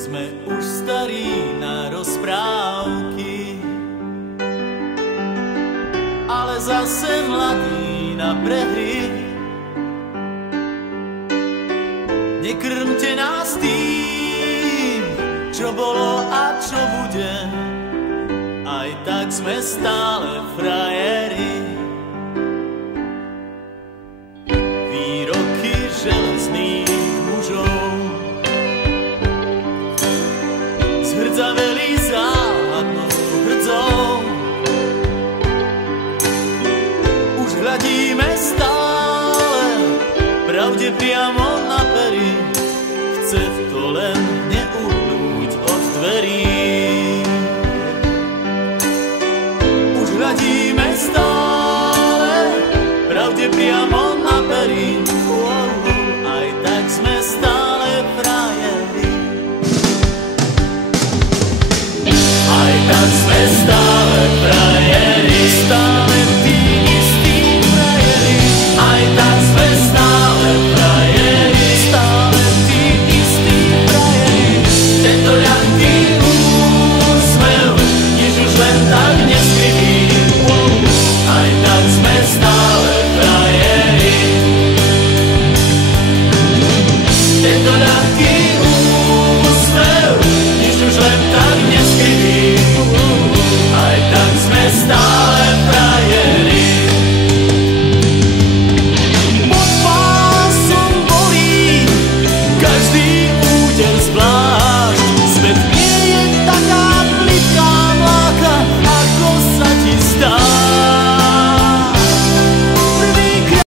Sme už starí na rozprávky, ale zase mladí na prehry. Nekrmte nás tým, čo bolo a čo bude, aj tak sme stále frajeri. Výroky železných mužov zhrdzaveli záhadnou hrdzou. Už hľadíme stále pravde priamo na pery, chce to len neuhnúť od dverí. Už hľadíme stále pravde priamo na pery, aj tak sme stále frajeri. Aj tak sme stále